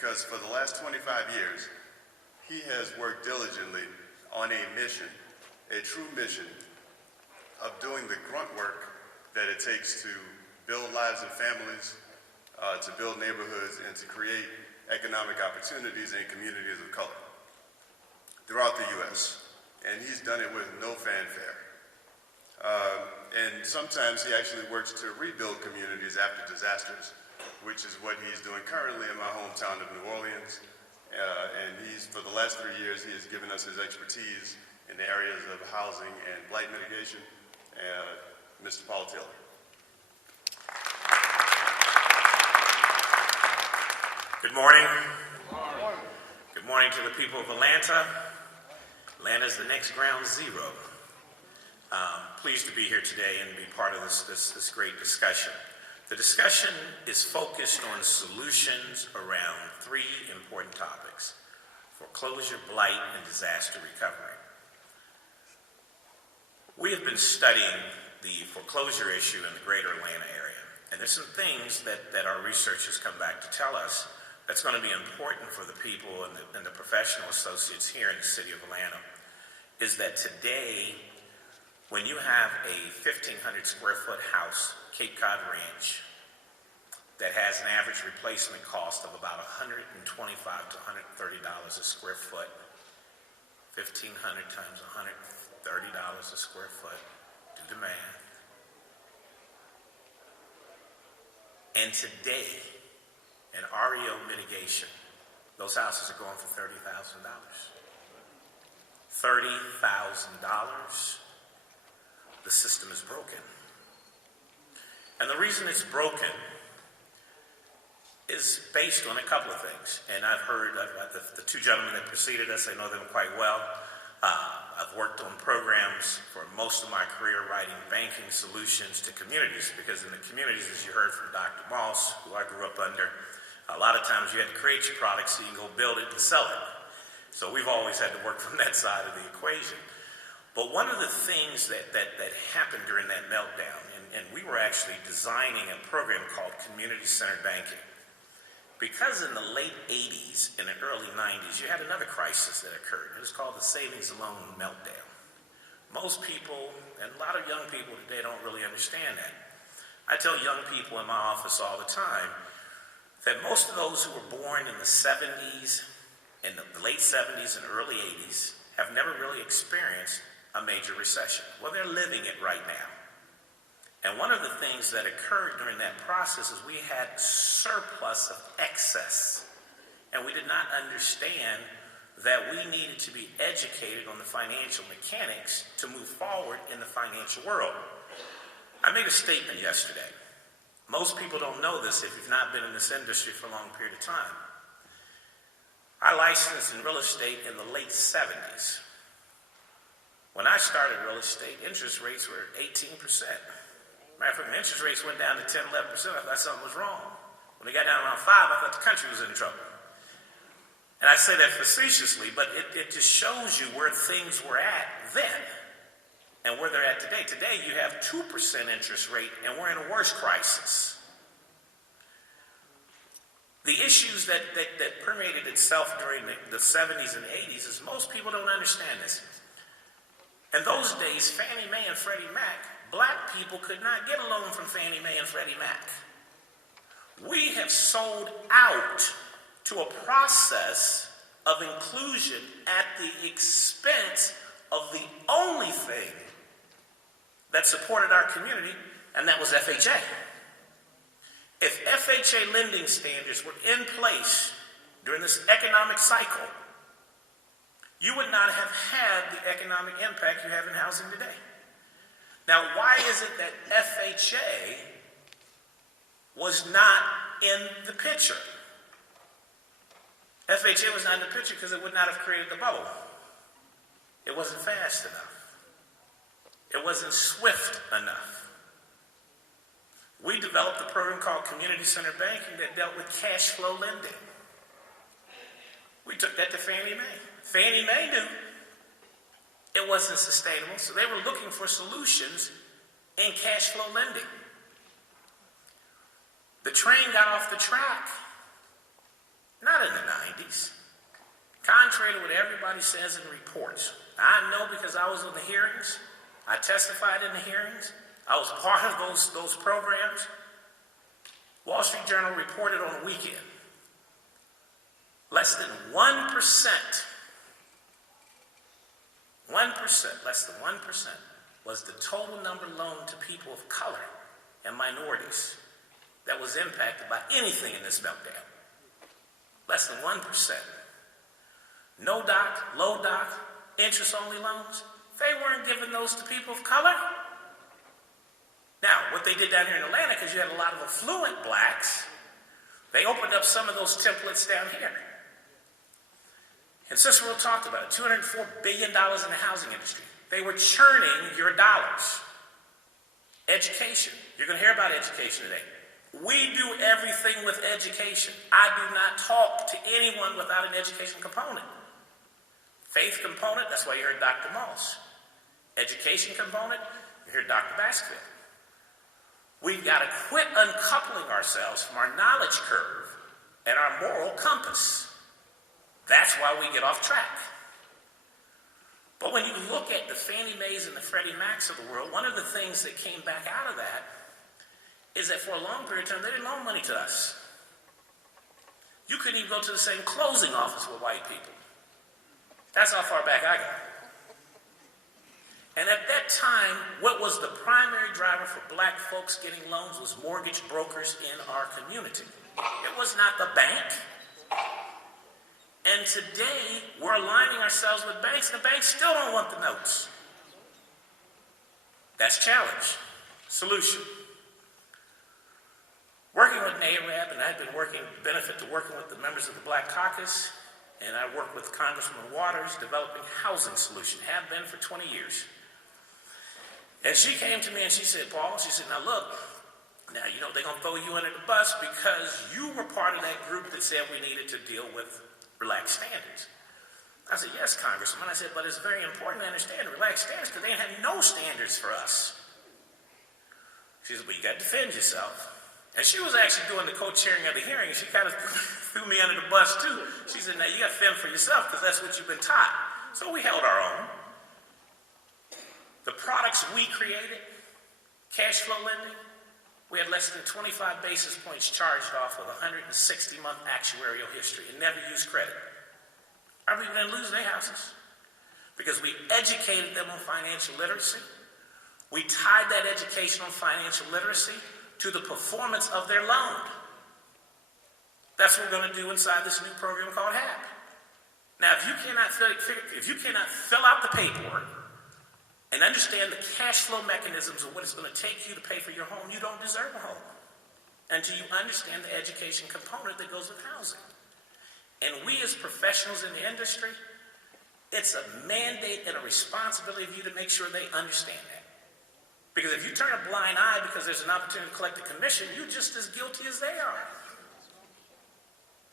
because for the last 25 years, he has worked diligently on a mission, a true mission of doing the grunt work that it takes to build lives and families, to build neighborhoods, and to create economic opportunities in communities of color throughout the U.S. And he's done it with no fanfare. And sometimes he actually works to rebuild communities after disasters, which is what he's doing currently in my hometown of New Orleans. And for the last 3 years, he has given us his expertise in the areas of housing and blight mitigation. Mr. Paul Taylor. Good morning. Good morning to the people of Atlanta. Atlanta is the next ground zero. Pleased to be here today and be part of this great discussion. The discussion is focused on solutions around three important topics: foreclosure, blight, and disaster recovery. We have been studying the foreclosure issue in the greater Atlanta area, and there's some things that our research has come back to tell us that's going to be important for the people and the professional associates here in the city of Atlanta, is that today, when you have a 1,500 square foot house, Cape Cod Ranch, that has an average replacement cost of about $125 to $130 a square foot, 1,500 times $130 a square foot, do the math. And today, in REO mitigation, those houses are going for $30,000. $30,000. The system is broken. And the reason it's broken is based on a couple of things. And I've heard the two gentlemen that preceded us, I know them quite well. I've worked on programs for most of my career writing banking solutions to communities, because in the communities, as you heard from Dr. Moss, who I grew up under, a lot of times you had to create your product so you can go build it and sell it. So we've always had to work from that side of the equation. But one of the things that happened during that meltdown, and we were actually designing a program called community-centered banking, because in the late 80s and the early 90s, you had another crisis that occurred. It was called the savings and loan meltdown. Most people, and a lot of young people today, don't really understand that. I tell young people in my office all the time that most of those who were born in the 70s, in the late 70s and early 80s, have never really experienced a major recession. Well, they're living it right now. And one of the things that occurred during that process is we had surplus of excess. And we did not understand that we needed to be educated on the financial mechanics to move forward in the financial world. I made a statement yesterday. Most people don't know this if you've not been in this industry for a long period of time. I licensed in real estate in the late 70s. When I started real estate, interest rates were 18%. Matter of fact, when interest rates went down to 10, 11%, I thought something was wrong. When they got down around 5, I thought the country was in trouble. And I say that facetiously, but it just shows you where things were at then and where they're at today. Today, you have 2% interest rate, and we're in a worse crisis. The issues that permeated itself during the 70s and 80s is most people don't understand this. In those days, Fannie Mae and Freddie Mac, black people could not get a loan from Fannie Mae and Freddie Mac. We have sold out to a process of inclusion at the expense of the only thing that supported our community, and that was FHA. If FHA lending standards were in place during this economic cycle, you would not have had the economic impact you have in housing today. Now, why is it that FHA was not in the picture? FHA was not in the picture because it would not have created the bubble. It wasn't fast enough. It wasn't swift enough. We developed a program called Community-Centered Banking that dealt with cash flow lending. We took that to Fannie Mae. Fannie Mae knew it wasn't sustainable, so they were looking for solutions in cash flow lending. The train got off the track Not in the 90s. Contrary to what everybody says in reports. I know because I was in the hearings. I testified in the hearings. I was part of those programs. Wall Street Journal reported on the weekend. Less than 1%, less than 1% was the total number loaned to people of color and minorities that was impacted by anything in this meltdown. Less than 1%. No doc, low doc, interest-only loans, they weren't giving those to people of color. Now, what they did down here in Atlanta, because you had a lot of affluent blacks, they opened up some of those templates down here. And Cicero talked about it, $204 billion in the housing industry. They were churning your dollars. Education. You're going to hear about education today. We do everything with education. I do not talk to anyone without an education component. Faith component, that's why you heard Dr. Moss. Education component, you heard Dr. Baskerville. We've got to quit uncoupling ourselves from our knowledge curve and our moral compass. That's why we get off track. But when you look at the Fannie Mae's and the Freddie Macs of the world, one of the things that came back out of that is that for a long period of time, they didn't loan money to us. You couldn't even go to the same closing office with white people. That's how far back I got. And at that time, what was the primary driver for black folks getting loans was mortgage brokers in our community. It was not the bank. And today, we're aligning ourselves with banks, and the banks still don't want the notes. That's challenge. Solution. Working with DIRAD, and I've been benefit to working with the members of the Black Caucus, and I work with Congresswoman Waters, developing housing solution, have been for 20 years. And she came to me and she said, Paul, she said, now look, now you know they're going to throw you under the bus because you were part of that group that said we needed to deal with relaxed standards. I said, yes, Congresswoman. I said, but it's very important to understand relaxed standards because they had no standards for us. She said, well, you got to defend yourself. And she was actually doing the co-chairing of the hearing, and she kind of threw me under the bus too. She said, now you got to fend for yourself because that's what you've been taught. So we held our own. The products we created, cash flow lending, we had less than 25 basis points charged off with 160-month actuarial history and never used credit. Our people didn't lose their houses because we educated them on financial literacy. We tied that education on financial literacy to the performance of their loan. That's what we're going to do inside this new program called HAP. Now, if you cannot fill out the paperwork and understand the cash flow mechanisms of what it's going to take you to pay for your home, you don't deserve a home until you understand the education component that goes with housing. And we as professionals in the industry, it's a mandate and a responsibility of you to make sure they understand that. Because if you turn a blind eye because there's an opportunity to collect a commission, you're just as guilty as they are.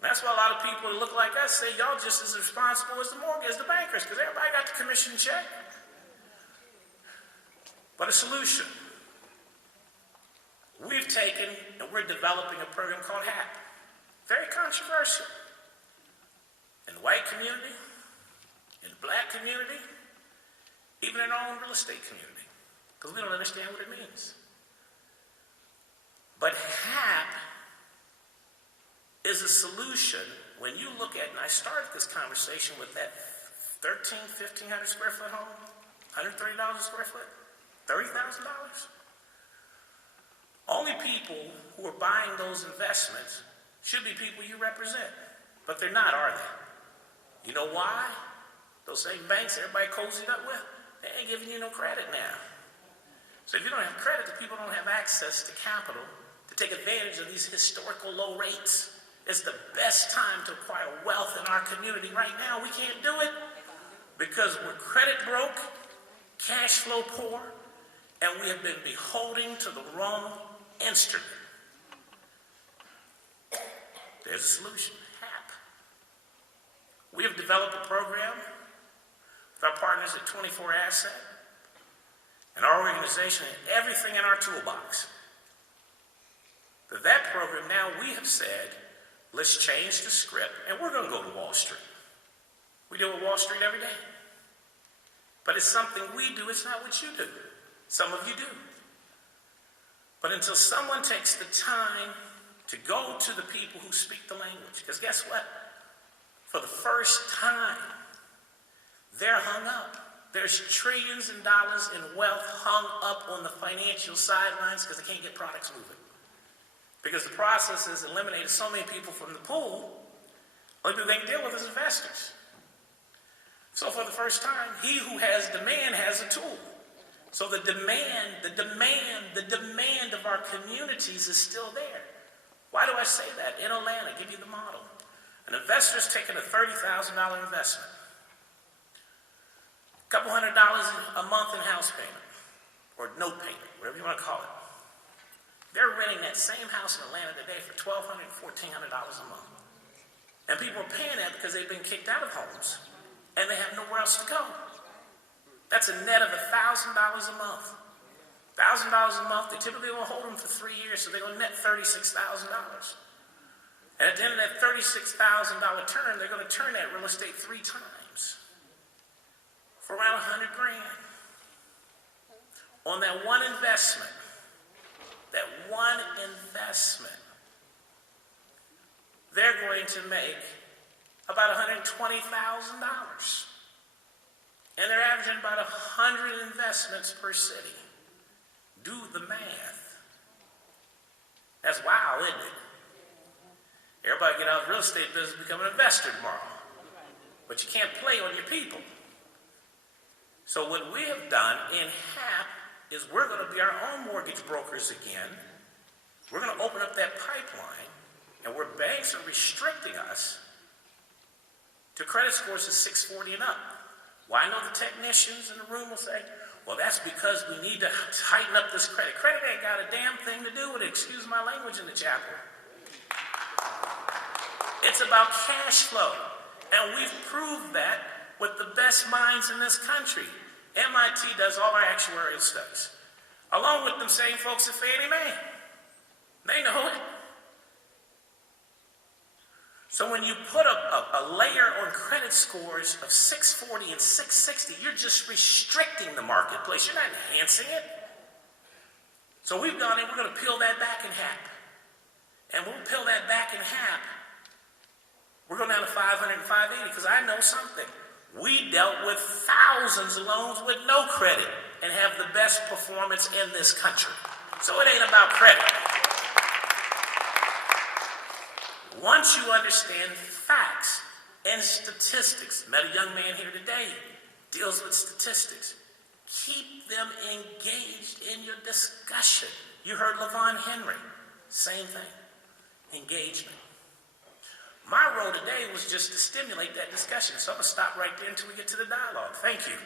That's why a lot of people who look like us say y'all just as responsible as the mortgage, as the bankers, because everybody got the commission check. But a solution. We've taken and we're developing a program called HAP. Very controversial. In the white community, in the black community, even in our own real estate community. Because we don't understand what it means. But HAP is a solution when you look at, and I started this conversation with that 1,500 square foot home, $130 a square foot, $30,000. Only people who are buying those investments should be people you represent. But they're not, are they? You know why? Those same banks everybody cozied up with, they ain't giving you no credit now. So if you don't have credit, the people don't have access to capital to take advantage of these historical low rates. It's the best time to acquire wealth in our community. Right now, we can't do it because we're credit broke, cash flow poor, and we have been beholden to the wrong instrument. There's a solution, HAP. We have developed a program with our partners at 24 Asset and our organization and everything in our toolbox. That program now we have said let's change the script, and we're going to go to Wall Street. We deal with Wall Street every day. But it's something we do, it's not what you do. Some of you do. But until someone takes the time to go to the people who speak the language, because guess what? For the first time, they're hung up. There's trillions in dollars in wealth hung up on the financial sidelines because they can't get products moving. Because the process has eliminated so many people from the pool, only people they can deal with is investors. So for the first time, he who has demand has a tool. So the demand of our communities is still there. Why do I say that? In Atlanta, give you the model. An investor's taking a $30,000 investment. A couple $100 a month in house payment, or note payment, whatever you want to call it. They're renting that same house in Atlanta today for $1,200, $1,400 a month. And people are paying that because they've been kicked out of homes, and they have nowhere else to go. That's a net of $1,000 a month. $1,000 a month, they typically will hold them for 3 years, so they're going to net $36,000. And at the end of that $36,000 term, they're going to turn that real estate 3 times for around $100,000. On that one investment, they're going to make about $120,000. And they're averaging about 100 investments per city. Do the math. That's wow, isn't it? Everybody get out of the real estate business and become an investor tomorrow. But you can't play on your people. So what we have done in HAP is we're going to be our own mortgage brokers again. We're going to open up that pipeline, and where banks are restricting us to credit scores of 640 and up. Well, I know the technicians in the room will say, well, that's because we need to tighten up this credit. Credit ain't got a damn thing to do with it. Excuse my language in the chapel. It's about cash flow. And we've proved that with the best minds in this country. MIT does all our actuarial studies, along with them same folks at Fannie Mae. They know it. So when you put a layer on credit scores of 640 and 660, you're just restricting the marketplace. You're not enhancing it. So we've gone in, we're going to peel that back in half. And when we peel that back in half, we're going down to 500 and 580 because I know something. We dealt with thousands of loans with no credit and have the best performance in this country. So it ain't about credit. Once you understand facts and statistics, met a young man here today, deals with statistics. Keep them engaged in your discussion. You heard LaVon Henry, same thing, engagement. My role today was just to stimulate that discussion, so I'm going to stop right there until we get to the dialogue. Thank you.